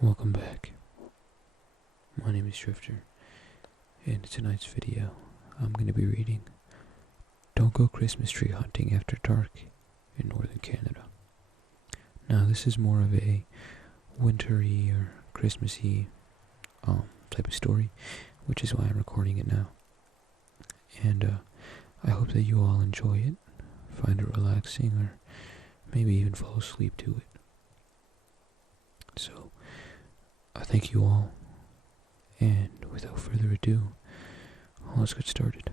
Welcome back. My name is Drifter, and in tonight's video, I'm going to be reading Don't Go Christmas Tree Hunting After Dark in Northern Canada. Now, this is more of a wintry or Christmassy type of story, which is why I'm recording it now. And I hope that you all enjoy it, find it relaxing, or maybe even fall asleep to it. So, I thank you all, and without further ado, let's get started.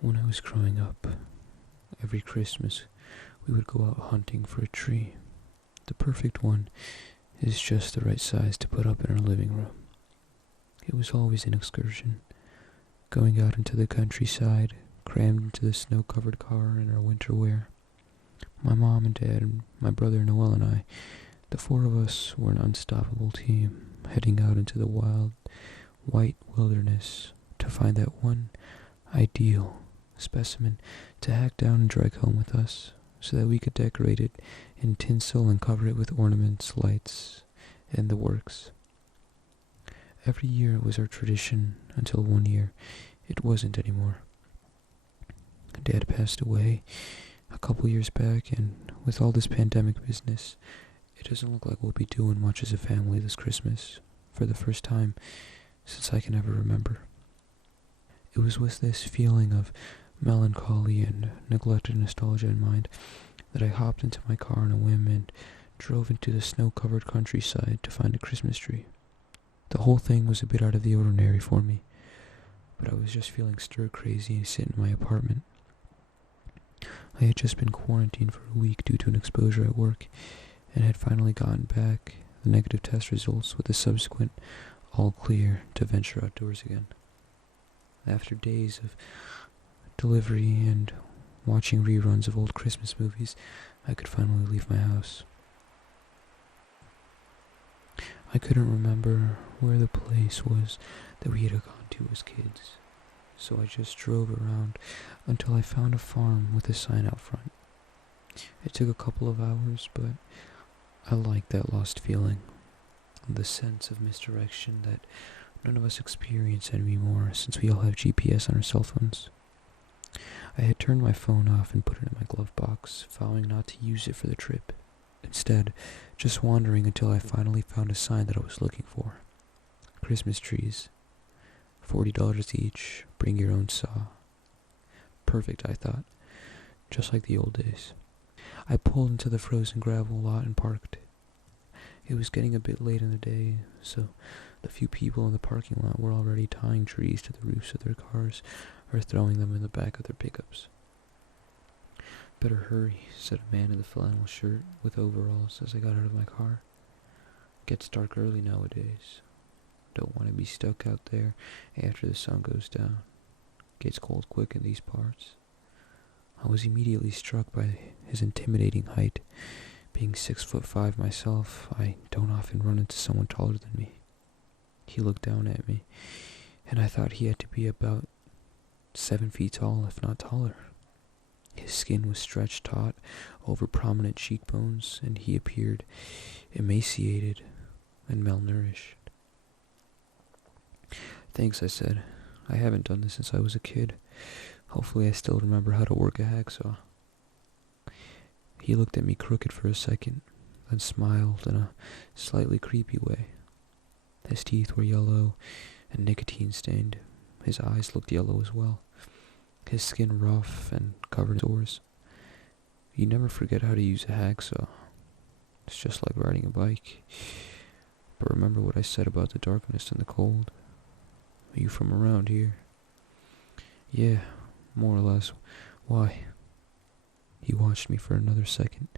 When I was growing up, every Christmas we would go out hunting for a tree. The perfect one is just the right size to put up in our living room. It was always an excursion, going out into the countryside, crammed into the snow-covered car in our winter wear. My mom and dad and my brother Noel and I, the four of us were an unstoppable team, heading out into the wild, white wilderness to find that one ideal specimen to hack down and drag home with us, so that we could decorate it in tinsel and cover it with ornaments, lights, and the works. Every year it was our tradition until one year it wasn't anymore. Dad passed away a couple years back, and with all this pandemic business, it doesn't look like we'll be doing much as a family this Christmas, for the first time since I can ever remember. It was with this feeling of melancholy and neglected nostalgia in mind that I hopped into my car on a whim and drove into the snow-covered countryside to find a Christmas tree. The whole thing was a bit out of the ordinary for me, but I was just feeling stir-crazy sitting in my apartment. I had just been quarantined for a week due to an exposure at work, and had finally gotten back the negative test results with the subsequent all clear to venture outdoors again. After days of delivery and watching reruns of old Christmas movies, I could finally leave my house. I couldn't remember where the place was that we had gone to as kids, so I just drove around until I found a farm with a sign out front. It took a couple of hours, but I liked that lost feeling, the sense of misdirection that none of us experience anymore since we all have GPS on our cell phones. I had turned my phone off and put it in my glove box, vowing not to use it for the trip. Instead, just wandering until I finally found a sign that I was looking for. Christmas trees. $40 each, bring your own saw. Perfect, I thought, just like the old days. I pulled into the frozen gravel lot and parked. It was getting a bit late in the day, so the few people in the parking lot were already tying trees to the roofs of their cars or throwing them in the back of their pickups. "Better hurry," said a man in the flannel shirt with overalls as I got out of my car. "Gets dark early nowadays. Don't want to be stuck out there after the sun goes down. Gets cold quick in these parts." I was immediately struck by his intimidating height. Being 6'5" myself, I don't often run into someone taller than me. He looked down at me, and I thought he had to be about 7 feet tall, if not taller. His skin was stretched taut over prominent cheekbones, and he appeared emaciated and malnourished. "Thanks," I said. "I haven't done this since I was a kid. Hopefully I still remember how to work a hacksaw." He looked at me crooked for a second, then smiled in a slightly creepy way. His teeth were yellow and nicotine-stained. His eyes looked yellow as well. His skin rough and covered in sores. You never forget how to use a hacksaw. It's just like riding a bike. But remember what I said about the darkness and the cold. Are you from around here? "Yeah, more or less. Why?" He watched me for another second,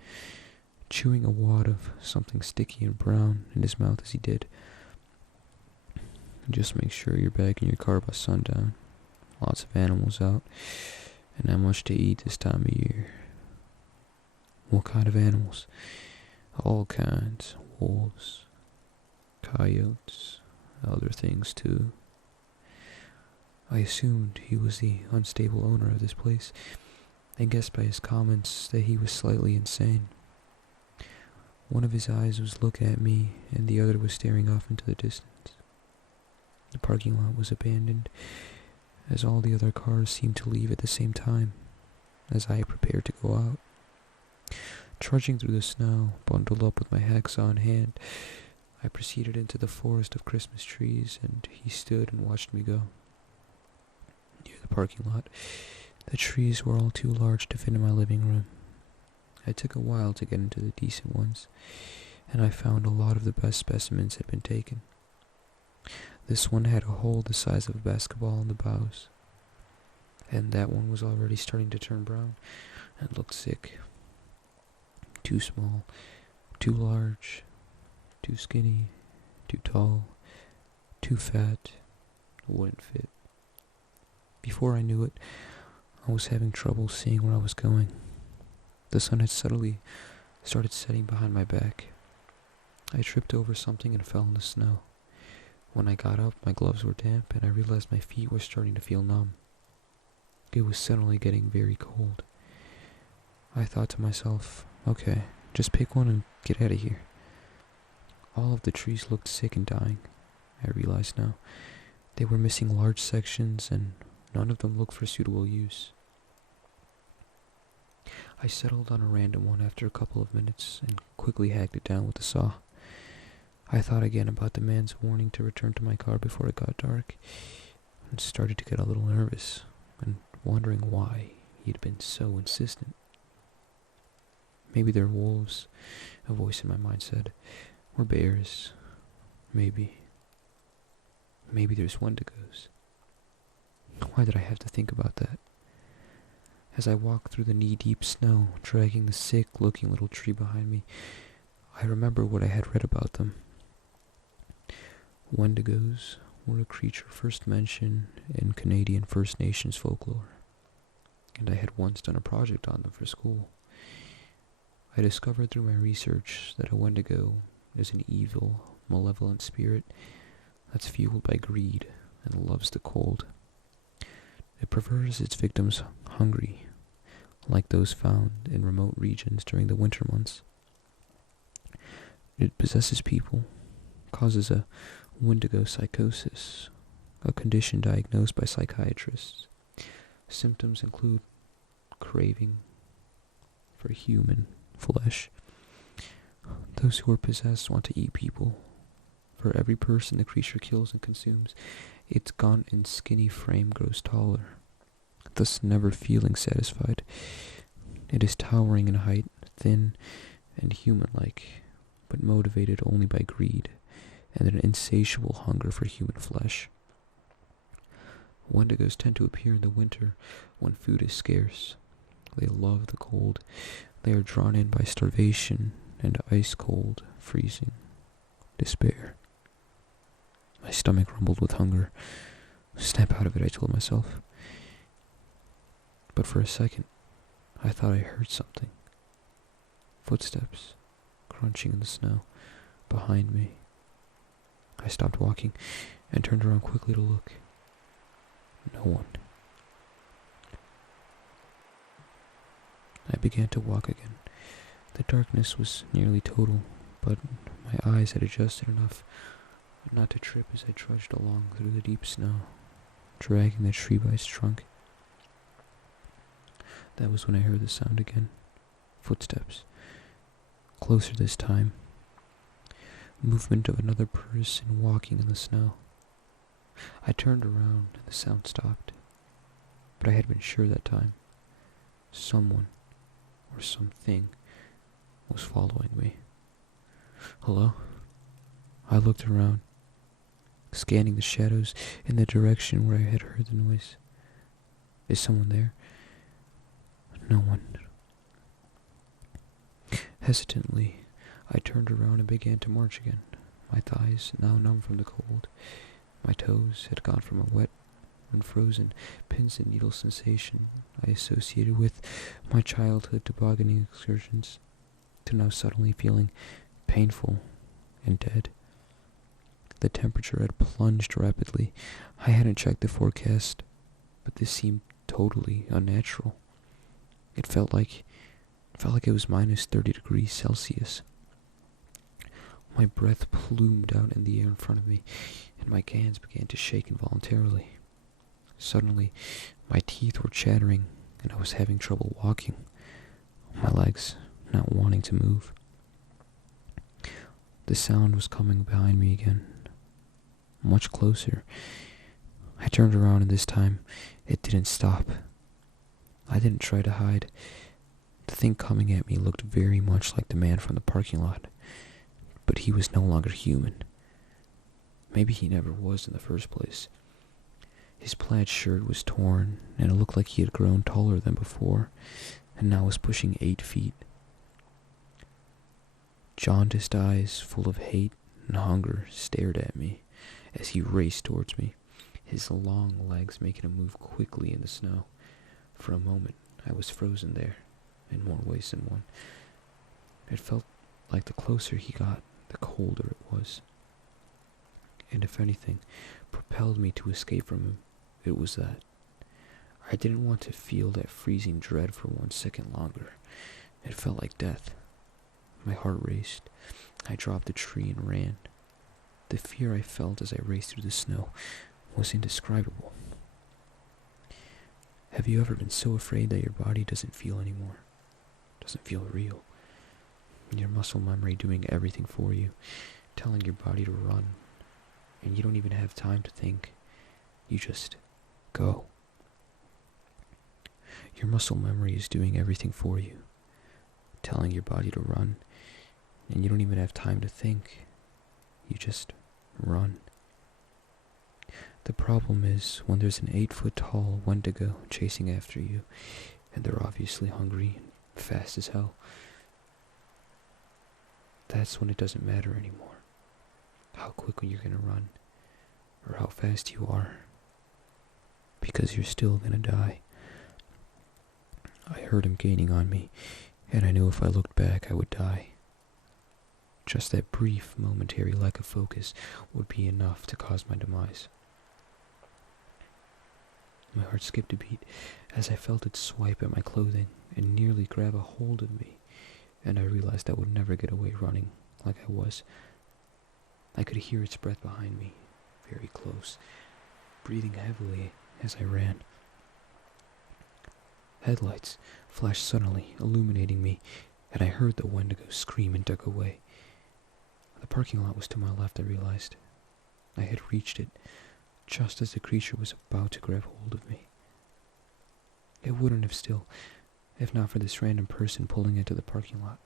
chewing a wad of something sticky and brown in his mouth as he did. "Just make sure you're back in your car by sundown. Lots of animals out, and not much to eat this time of year." "What kind of animals?" "All kinds. Wolves, coyotes, other things too." I assumed he was the unstable owner of this place, and guessed by his comments that he was slightly insane. One of his eyes was looking at me, and the other was staring off into the distance. The parking lot was abandoned, as all the other cars seemed to leave at the same time, as I prepared to go out. Trudging through the snow, bundled up with my hacksaw in hand, I proceeded into the forest of Christmas trees, and he stood and watched me go. Near the parking lot, the trees were all too large to fit in my living room. It took a while to get into the decent ones, and I found a lot of the best specimens had been taken. This one had a hole the size of a basketball in the boughs, and that one was already starting to turn brown and looked sick. Too small, too large, too skinny, too tall, too fat, wouldn't fit. Before I knew it, I was having trouble seeing where I was going. The sun had subtly started setting behind my back. I tripped over something and fell in the snow. When I got up, my gloves were damp, and I realized my feet were starting to feel numb. It was suddenly getting very cold. I thought to myself, okay, just pick one and get out of here. All of the trees looked sick and dying, I realized now. They were missing large sections, and none of them looked for suitable use. I settled on a random one after a couple of minutes and quickly hacked it down with a saw. I thought again about the man's warning to return to my car before it got dark, and started to get a little nervous and wondering why he'd been so insistent. Maybe they're wolves, a voice in my mind said, or bears. Maybe there's Wendigos. Why did I have to think about that? As I walked through the knee-deep snow, dragging the sick-looking little tree behind me, I remember what I had read about them. Wendigos were a creature first mentioned in Canadian First Nations folklore, and I had once done a project on them for school. I discovered through my research that a Wendigo is an evil, malevolent spirit that's fueled by greed and loves the cold. It prefers its victims hungry, like those found in remote regions during the winter months. It possesses people, causes a Wendigo psychosis, a condition diagnosed by psychiatrists. Symptoms include craving for human flesh. Those who are possessed want to eat people. For every person the creature kills and consumes, its gaunt and skinny frame grows taller, thus never feeling satisfied. It is towering in height, thin and human-like, but motivated only by greed and an insatiable hunger for human flesh. Wendigos tend to appear in the winter when food is scarce. They love the cold. They are drawn in by starvation and ice-cold, freezing despair. My stomach rumbled with hunger. Snap out of it, I told myself. But for a second, I thought I heard something. Footsteps, crunching in the snow, behind me. I stopped walking and turned around quickly to look. No one. I began to walk again. The darkness was nearly total, but my eyes had adjusted enough not to trip as I trudged along through the deep snow, dragging the tree by its trunk. That was when I heard the sound again. Footsteps. Closer this time. Movement of another person walking in the snow. I turned around and the sound stopped, but I had been sure that time. Someone or something was following me. Hello? I looked around, scanning the shadows in the direction where I had heard the noise. Is someone there? No one. Hesitantly, I turned around and began to march again, my thighs now numb from the cold. My toes had gone from a wet and frozen pins and needles sensation I associated with my childhood tobogganing excursions to now suddenly feeling painful and dead. The temperature had plunged rapidly. I hadn't checked the forecast, but this seemed totally unnatural. It felt like it was minus 30 degrees Celsius. My breath plumed out in the air in front of me, and my hands began to shake involuntarily. Suddenly, my teeth were chattering, and I was having trouble walking, my legs not wanting to move. The sound was coming behind me again, much closer. I turned around, and this time, it didn't stop. I didn't try to hide. The thing coming at me looked very much like the man from the parking lot, but he was no longer human. Maybe he never was in the first place. His plaid shirt was torn, and it looked like he had grown taller than before, and now was pushing 8 feet. Jaundiced eyes full of hate and hunger stared at me as he raced towards me, his long legs making him move quickly in the snow. For a moment, I was frozen there, in more ways than one. It felt like the closer he got, the colder it was. And if anything propelled me to escape from him, it was that. I didn't want to feel that freezing dread for 1 second longer. It felt like death. My heart raced. I dropped the tree and ran. The fear I felt as I raced through the snow was indescribable. Have you ever been so afraid that your body doesn't feel anymore? Doesn't feel real? Your muscle memory doing everything for you, telling your body to run, and you don't even have time to think. You just go. Your muscle memory is doing everything for you, telling your body to run, and you don't even have time to think. You just run. The problem is when there's an 8-foot-tall Wendigo chasing after you, and they're obviously hungry and fast as hell. That's when it doesn't matter anymore how quickly you're gonna run, or how fast you are, because you're still gonna die. I heard him gaining on me, and I knew if I looked back I would die. Just that brief, momentary lack of focus would be enough to cause my demise. My heart skipped a beat as I felt it swipe at my clothing and nearly grab a hold of me, and I realized I would never get away running like I was. I could hear its breath behind me, very close, breathing heavily as I ran. Headlights flashed suddenly, illuminating me, and I heard the Wendigo scream and duck away. The parking lot was to my left, I realized. I had reached it just as the creature was about to grab hold of me. It wouldn't have still, if not for this random person pulling into the parking lot.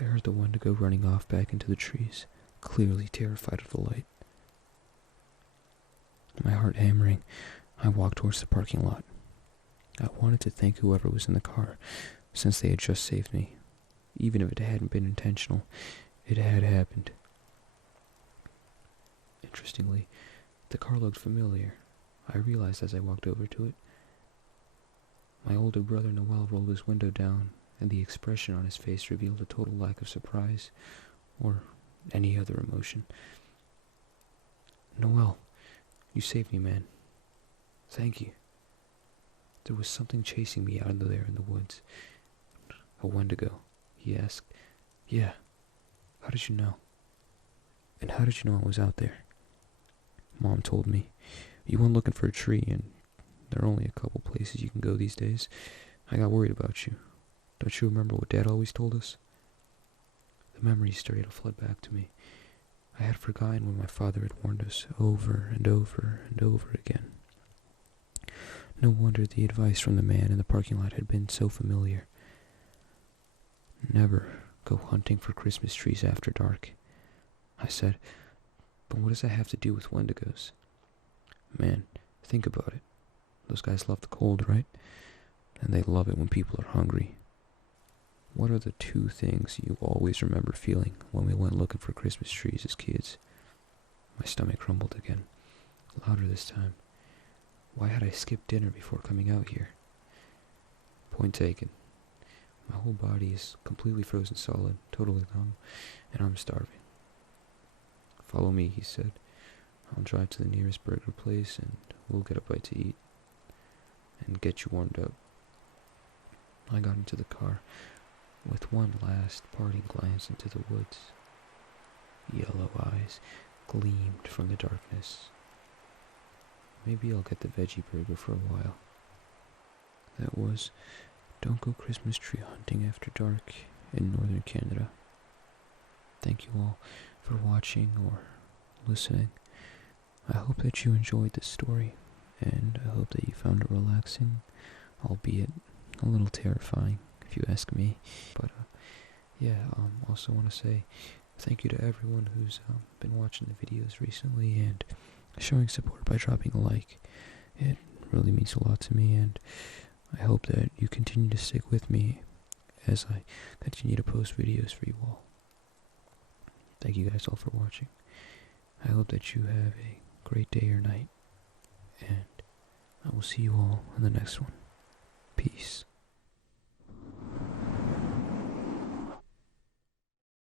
I heard the Wendigo running off back into the trees, clearly terrified of the light. My heart hammering, I walked towards the parking lot. I wanted to thank whoever was in the car, since they had just saved me. Even if it hadn't been intentional, it had happened. Interestingly, the car looked familiar. I realized as I walked over to it. My older brother Noel rolled his window down, and the expression on his face revealed a total lack of surprise, or any other emotion. "Noel, you saved me, man. Thank you." There was something chasing me out of there in the woods. "A Wendigo?" he asked. "Yeah. How did you know?" "And how did you know I was out there?" "Mom told me. You went looking for a tree, and there are only a couple places you can go these days. I got worried about you. Don't you remember what Dad always told us?" The memories started to flood back to me. I had forgotten when my father had warned us over and over and over again. No wonder the advice from the man in the parking lot had been so familiar. "Never go hunting for Christmas trees after dark," I said. "But what does that have to do with Wendigos?" "Man, think about it. Those guys love the cold, right? And they love it when people are hungry. What are the 2 things you always remember feeling when we went looking for Christmas trees as kids?" My stomach rumbled again, louder this time. Why had I skipped dinner before coming out here? Point taken. My whole body is completely frozen solid, totally numb, and I'm starving. "Follow me," he said. "I'll drive to the nearest burger place and we'll get a bite to eat and get you warmed up." I got into the car. with one last parting glance into the woods. Yellow eyes gleamed from the darkness. Maybe I'll get the veggie burger for a while. That was Don't Go Christmas Tree Hunting After Dark in Northern Canada. Thank you all for watching or listening. I hope that you enjoyed this story, and I hope that you found it relaxing, albeit a little terrifying, if you ask me. But also want to say thank you to everyone who's been watching the videos recently and showing support by dropping a like. It really means a lot to me, and I hope that you continue to stick with me as I continue to post videos for you all. Thank you guys all for watching. I hope that you have a great day or night, and I will see you all in the next one. Peace.